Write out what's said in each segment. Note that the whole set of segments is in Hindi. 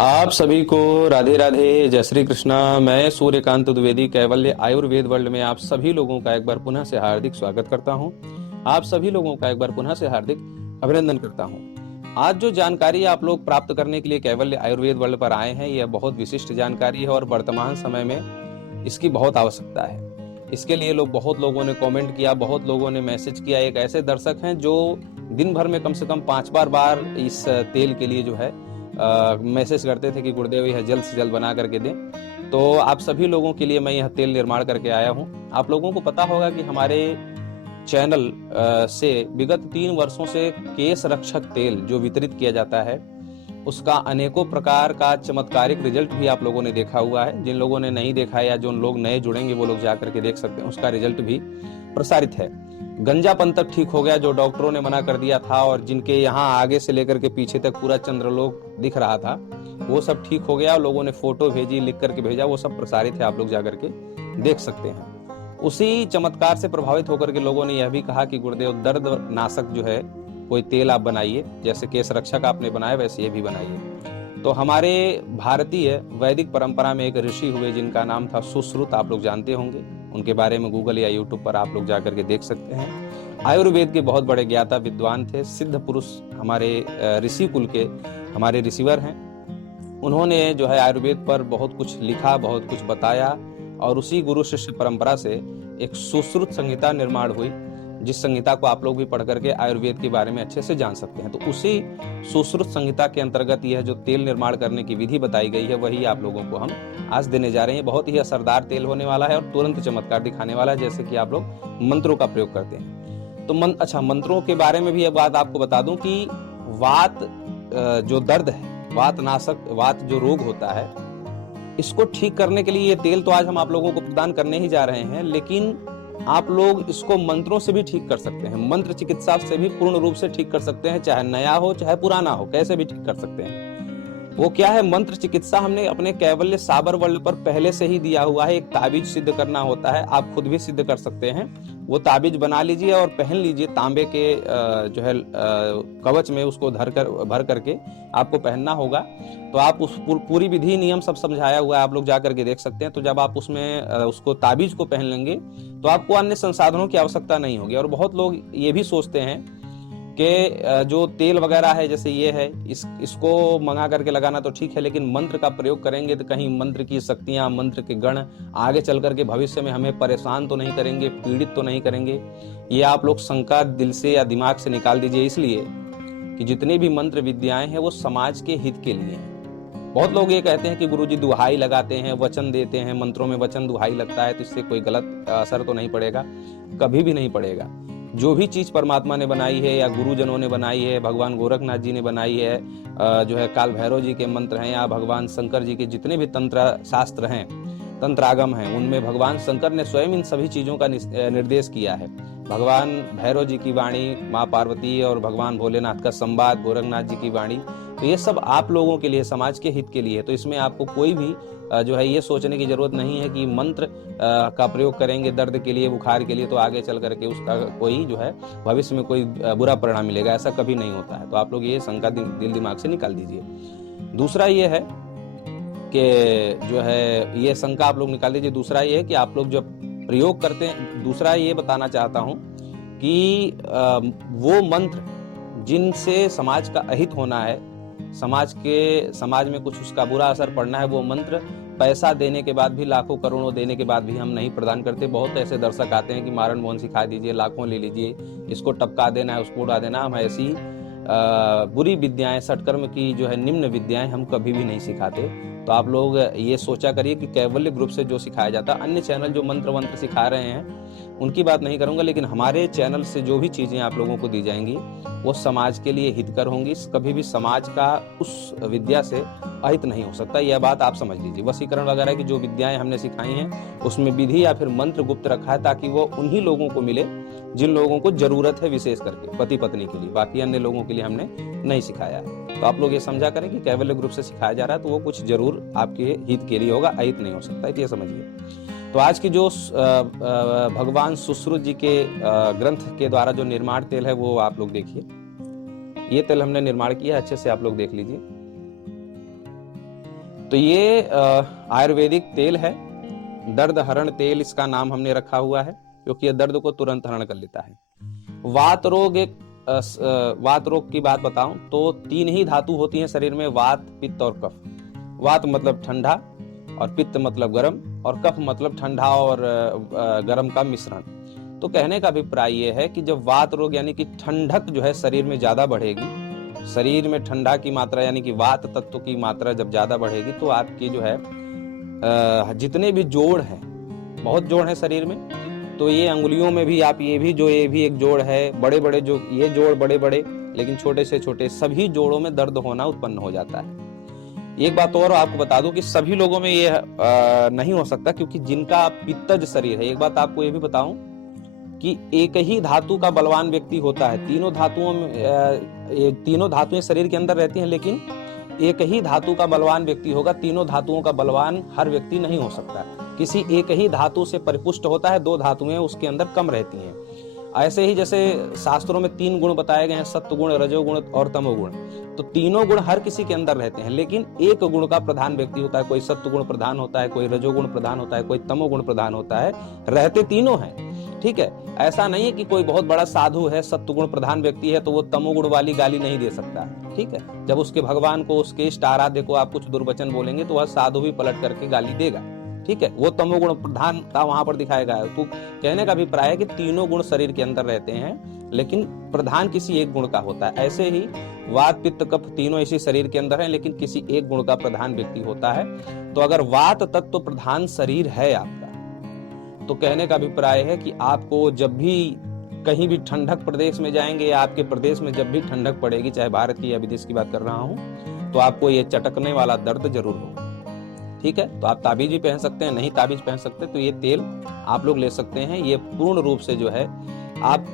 आप सभी को राधे राधे, जय श्री कृष्णा। मैं सूर्यकांत द्विवेदी कैवल्य आयुर्वेद वर्ल्ड में आप सभी लोगों का एक बार पुनः से हार्दिक स्वागत करता हूं। आप सभी लोगों का एक बार पुनः से हार्दिक अभिनंदन करता हूं। आज जो जानकारी आप लोग प्राप्त करने के लिए कैवल्य आयुर्वेद वर्ल्ड पर आए हैं, यह बहुत विशिष्ट जानकारी है और वर्तमान समय में इसकी बहुत आवश्यकता है। इसके लिए बहुत लोगों ने कमेंट किया, बहुत लोगों ने मैसेज किया। एक ऐसे दर्शक हैं जो दिन भर में कम से कम 5 बार इस तेल के लिए जो है मैसेज करते थे कि गुरुदेव यह जल्द से जल्द बना करके दें। तो आप सभी लोगों के लिए मैं यह तेल निर्माण करके आया हूं। आप लोगों को पता होगा कि हमारे चैनल से विगत 3 वर्षों से केश रक्षक तेल जो वितरित किया जाता है, उसका अनेकों प्रकार का चमत्कारिक रिजल्ट भी आप लोगों ने देखा हुआ है। जिन लोगों ने नहीं देखा है या जो लोग नए जुड़ेंगे वो लोग जाकर के देख सकते हैं, उसका रिजल्ट भी प्रसारित है। गंजापन तक ठीक हो गया जो डॉक्टरों ने मना कर दिया था, और जिनके यहाँ आगे से लेकर के पीछे तक पूरा चंद्रलोक दिख रहा था, वो सब ठीक हो गया। लोगों ने फोटो भेजी, लिख करके भेजा, वो सब प्रसारित है, आप लोग जाकर के देख सकते हैं। उसी चमत्कार से प्रभावित होकर के लोगों ने यह भी कहा कि गुरुदेव दर्द नाशक जो है कोई तेल आप बनाइए, जैसे केश रक्षक आपने बनाया वैसे ये भी बनाइए। तो हमारे भारतीय वैदिक परंपरा में एक ऋषि हुए जिनका नाम था सुश्रुत, आप लोग जानते होंगे। उनके बारे में गूगल या यूट्यूब पर आप लोग जाकर के देख सकते हैं। आयुर्वेद के बहुत बड़े ज्ञाता विद्वान थे, सिद्ध पुरुष, हमारे ऋषि कुल के हमारे ऋषिवर हैं। उन्होंने जो है आयुर्वेद पर बहुत कुछ लिखा, बहुत कुछ बताया, और उसी गुरु शिष्य परंपरा से एक सुश्रुत संहिता निर्माण हुई, जिस संहिता को आप लोग भी पढ़ करके आयुर्वेद के बारे में अच्छे से जान सकते हैं। तो उसी सुश्रुत संहिता के अंतर्गत यह जो तेल निर्माण करने की विधि बताई गई है, वही आप लोगों को हम आज देने जा रहे हैं। बहुत ही असरदार तेल होने वाला है और तुरंत चमत्कार दिखाने वाला है, जैसे कि आप लोग मंत्रों का प्रयोग करते हैं। तो मंत्रों के बारे में भी एक बात आपको बता दूं कि वात जो दर्द है, वात नाशक, वात जो रोग होता है, इसको ठीक करने के लिए ये तेल तो आज हम आप लोगों को प्रदान करने ही जा रहे हैं, लेकिन आप लोग इसको मंत्रों से भी ठीक कर सकते हैं। मंत्र चिकित्सा से भी पूर्ण रूप से ठीक कर सकते हैं, चाहे नया हो चाहे पुराना हो, कैसे भी ठीक कर सकते हैं। वो क्या है, मंत्र चिकित्सा हमने अपने कैवल्य साबर वर्ल्ड पर पहले से ही दिया हुआ है। एक ताबीज सिद्ध करना होता है, आप खुद भी सिद्ध कर सकते हैं। वो ताबीज बना लीजिए और पहन लीजिए, तांबे के जो है कवच में उसको भर करके आपको पहनना होगा। तो आप उस पूरी विधि नियम सब समझाया हुआ है, आप लोग जाकर के देख सकते हैं। तो जब आप उसमें उसको ताबीज को पहन लेंगे तो आपको अन्य संसाधनों की आवश्यकता नहीं होगी। और बहुत लोग ये भी सोचते हैं कि जो तेल वगैरह है, जैसे ये है, इसको मंगा करके लगाना तो ठीक है, लेकिन मंत्र का प्रयोग करेंगे तो कहीं मंत्र की शक्तियां, मंत्र के गण आगे चल करके भविष्य में हमें परेशान तो नहीं करेंगे, पीड़ित तो नहीं करेंगे। ये आप लोग शंका दिल से या दिमाग से निकाल दीजिए, इसलिए कि जितनी भी मंत्र विद्याएं हैं वो समाज के हित के लिए हैं। बहुत लोग ये कहते हैं कि गुरुजी दुहाई लगाते हैं, वचन देते हैं, मंत्रों में वचन दुहाई लगता है, तो इससे कोई गलत असर तो नहीं पड़ेगा, कभी भी नहीं पड़ेगा। जो भी चीज परमात्मा ने बनाई है या गुरुजनों ने बनाई है, भगवान गोरखनाथ जी ने बनाई है, जो है काल भैरव जी के मंत्र हैं, या भगवान शंकर जी के जितने भी तंत्र शास्त्र हैं, तंत्रागम हैं, उनमें भगवान शंकर ने स्वयं इन सभी चीजों का निर्देश किया है। भगवान भैरव जी की वाणी, माँ पार्वती और भगवान भोलेनाथ का संवाद, गोरखनाथ जी की वाणी, तो ये सब आप लोगों के लिए, समाज के हित के लिए है। तो इसमें आपको कोई भी जो है ये सोचने की जरूरत नहीं है कि मंत्र का प्रयोग करेंगे दर्द के लिए, बुखार के लिए, तो आगे चल करके उसका कोई जो है भविष्य में कोई बुरा परिणाम मिलेगा, ऐसा कभी नहीं होता है। तो आप लोग ये शंका दिल दिमाग से निकाल दीजिए। दूसरा ये है कि जो है ये शंका आप लोग निकाल दीजिए। दूसरा ये है कि आप लोग जब प्रयोग करते हैं, दूसरा ये बताना चाहता हूं कि वो मंत्र जिनसे समाज का अहित होना है, समाज में कुछ उसका बुरा असर पड़ना है, वो मंत्र पैसा देने के बाद भी, लाखों करोड़ों देने के बाद भी हम नहीं प्रदान करते। बहुत ऐसे दर्शक आते हैं कि मारन मोहन सिखा दीजिए, लाखों ले लीजिए, इसको टपका देना है, उसको उड़ा देना। हम ऐसी बुरी विद्याएं, सटकर्म की जो है निम्न विद्याएं हम कभी भी नहीं सिखाते। तो आप लोग ये सोचा करिए कि कैवल्य ग्रुप से जो सिखाया जाता है, अन्य चैनल जो मंत्र सिखा रहे हैं उनकी बात नहीं करूंगा, लेकिन हमारे चैनल से जो भी चीजें आप लोगों को दी जाएंगी वो समाज के लिए हितकर होंगी। कभी भी समाज का उस विद्या से अहित नहीं हो सकता, यह बात आप समझ लीजिए। वशीकरण वगैरह की जो विद्याएं हमने सिखाई हैं उसमें विधि या फिर मंत्र गुप्त रखा है, ताकि वो उन्हीं लोगों को मिले जिन लोगों को जरूरत है, विशेष करके पति पत्नी के लिए। बाकी अन्य लोगों के लिए हमने नहीं सिखाया है। तो आप लोग ये समझा करें कि कैवल्य ग्रुप से सिखाया जा रहा है तो वो कुछ जरूर आपके हित के लिए होगा, अहित नहीं हो सकता है, ये समझिए। तो आज की जो भगवान सुश्रुत जी के ग्रंथ के द्वारा जो निर्माण तेल है वो आप लोग देखिए। ये तेल हमने निर्माण किया, अच्छे से आप लोग देख लीजिए। तो ये आयुर्वेदिक तेल है, दर्द हरण तेल इसका नाम हमने रखा हुआ है, क्योंकि यह दर्द को तुरंत हरण कर लेता है। वात रोग वात रोग की बात बताऊं तो 3 ही धातु होती हैं शरीर में, वात, पित्त और कफ। वात मतलब ठंडा और पित्त मतलब गर्म और कफ मतलब ठंडा और गर्म का मिश्रण। तो कहने का अभिप्राय ये है कि जब वात रोग यानी कि ठंडक जो है शरीर में ज्यादा बढ़ेगी, शरीर में ठंडा की मात्रा यानी कि वात तत्व की मात्रा जब ज्यादा बढ़ेगी तो आपकी जो है जितने भी जोड़ हैं, बहुत जोड़ है शरीर में, तो ये अंगुलियों में भी आप ये भी एक जोड़ है, बड़े बड़े जो ये जोड़ बड़े बड़े लेकिन छोटे से छोटे सभी जोड़ों में दर्द होना उत्पन्न हो जाता है। एक बात और आपको बता दूं कि सभी लोगों में ये नहीं हो सकता, क्योंकि जिनका पित्तज शरीर है। एक बात आपको ये भी बताऊं कि एक ही धातु का बलवान व्यक्ति होता है, तीनों धातुएं शरीर के अंदर रहती हैं, लेकिन एक ही धातु का बलवान व्यक्ति होगा। तीनों धातुओं का बलवान हर व्यक्ति नहीं हो सकता, किसी एक ही धातु से परिपुष्ट होता है, 2 धातुएं उसके अंदर कम रहती हैं। ऐसे ही जैसे शास्त्रों में 3 गुण बताए गए हैं, सत्वगुण, रजोगुण और तमोगुण, तो तीनों गुण हर किसी के अंदर रहते हैं, लेकिन एक गुण का प्रधान व्यक्ति होता है। कोई सत्वगुण प्रधान होता है, कोई रजोगुण प्रधान होता है, कोई तमोगुण प्रधान होता है, रहते तीनों हैं। ठीक है, ऐसा नहीं है कि कोई बहुत बड़ा साधु है, सत्वगुण प्रधान व्यक्ति है, तो वो तमोगुण वाली गाली नहीं दे सकता। ठीक है, जब उसके भगवान को, उसके इष्ट आराध्य को आप कुछ दुर्वचन बोलेंगे तो वह साधु भी पलट करके गाली देगा। ठीक है, वो तमोगुण प्रधानता वहां पर दिखाएगा। तो कहने का अभिप्राय है कि तीनों गुण शरीर के अंदर रहते हैं, लेकिन प्रधान किसी एक गुण का होता है। ऐसे ही वात, पित्त, कफ तीनों इसी शरीर के अंदर हैं, लेकिन किसी एक गुण का प्रधान व्यक्ति होता है। तो अगर वात तत्व प्रधान शरीर है आपका, तो कहने का अभिप्राय है कि आपको जब भी कहीं भी ठंडक प्रदेश में जाएंगे या आपके प्रदेश में जब भी ठंडक पड़ेगी, चाहे भारत की या विदेश की बात कर रहा हूं, तो आपको ये चटकने वाला दर्द जरूर होगा। ठीक है, तो आप ताबीज भी पहन सकते हैं, नहीं ताबीज पहन सकते तो ये तेल आप लोग ले सकते हैं। ये पूर्ण रूप से जो है आप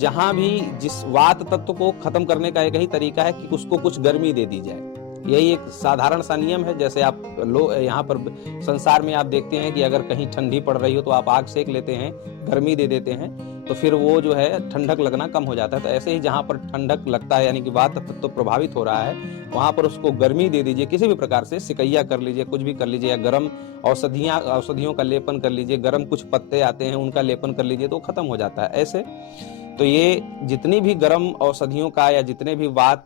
जहां भी जिस वात तत्व को खत्म करने का एक ही तरीका है कि उसको कुछ गर्मी दे दी जाए। यही एक साधारण सा नियम है। जैसे आप लोग यहाँ पर संसार में आप देखते हैं कि अगर कहीं ठंडी पड़ रही हो तो आप आग सेक लेते हैं, गर्मी दे देते हैं, तो फिर वो जो है ठंडक लगना कम हो जाता है। तो ऐसे ही जहाँ पर ठंडक लगता है यानी कि वात तत्व प्रभावित हो रहा है, वहां पर उसको गर्मी दे दीजिए, किसी भी प्रकार से सिकैया कर लीजिए, कुछ भी कर लीजिए, या गर्म औषधियों का लेपन कर लीजिए, गर्म कुछ पत्ते आते हैं उनका लेपन कर लीजिए, तो खत्म हो जाता है। ऐसे तो ये जितनी भी गर्म औषधियों का या जितने भी वात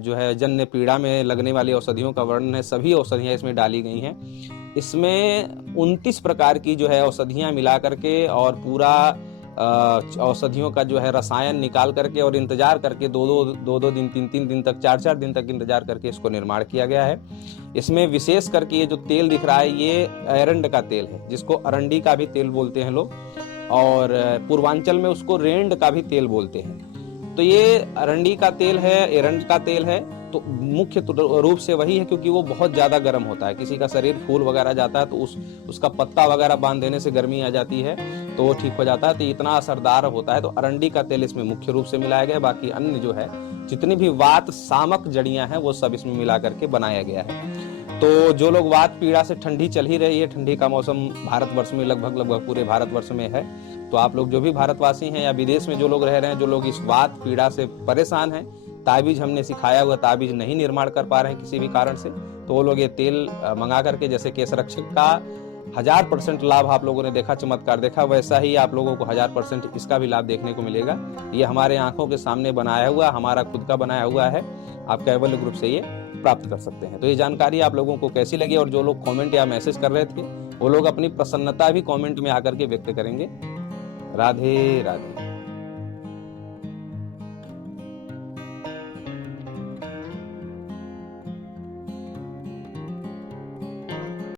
जो है जन्य पीड़ा में लगने वाली औषधियों का वर्णन है, सभी औषधियां इसमें डाली गई हैं। इसमें 29 प्रकार की जो है औषधियां मिला करके और पूरा औषधियों का जो है रसायन निकाल करके और इंतजार करके दो दिन, 3 दिन तक, 4 दिन तक इंतजार करके इसको निर्माण किया गया है। इसमें विशेष करके ये जो तेल दिख रहा है ये एरंड का तेल है, जिसको अरंडी का भी तेल बोलते हैं लोग, और पूर्वांचल में उसको रेंड का भी तेल बोलते हैं। तो ये अरंडी का तेल है, एरंड का तेल है, तो मुख्य रूप से वही है, क्योंकि वो बहुत ज्यादा गर्म होता है। किसी का शरीर फूल वगैरह जाता है तो उसका पत्ता वगैरह बांध देने से गर्मी आ जाती है तो वो ठीक हो जाता है, तो इतना असरदार होता है। तो अरंडी का तेल इसमें मुख्य रूप से मिलाया गया है। बाकी अन्य जो है जितनी भी वात सामक जड़ियां हैं वो सब इसमें मिला करके बनाया गया है। तो जो लोग वात पीड़ा से, ठंडी चल ही रही है, ठंडी का मौसम भारतवर्ष में लगभग पूरे भारतवर्ष में है, तो आप लोग जो भी भारतवासी हैं या विदेश में जो लोग रह रहे हैं, जो लोग इस वात पीड़ा से परेशान हैं, ताबीज हमने सिखाया हुआ ताबीज नहीं निर्माण कर पा रहे हैं किसी भी कारण से, तो वो लोग ये तेल मंगा करके, जैसे केस रक्षक का 1000% लाभ आप लोगों ने देखा, चमत्कार देखा, वैसा ही आप लोगों को 1000% इसका भी लाभ देखने को मिलेगा। ये हमारे आंखों के सामने बनाया हुआ, हमारा खुद का बनाया हुआ है, आप कैवल्य ग्रुप से ये प्राप्त कर सकते हैं। तो ये जानकारी आप लोगों को कैसी लगी, और जो लोग कमेंट या मैसेज कर रहे थे वो लोग अपनी प्रसन्नता भी कमेंट में आकर के व्यक्त करेंगे। राधे राधे।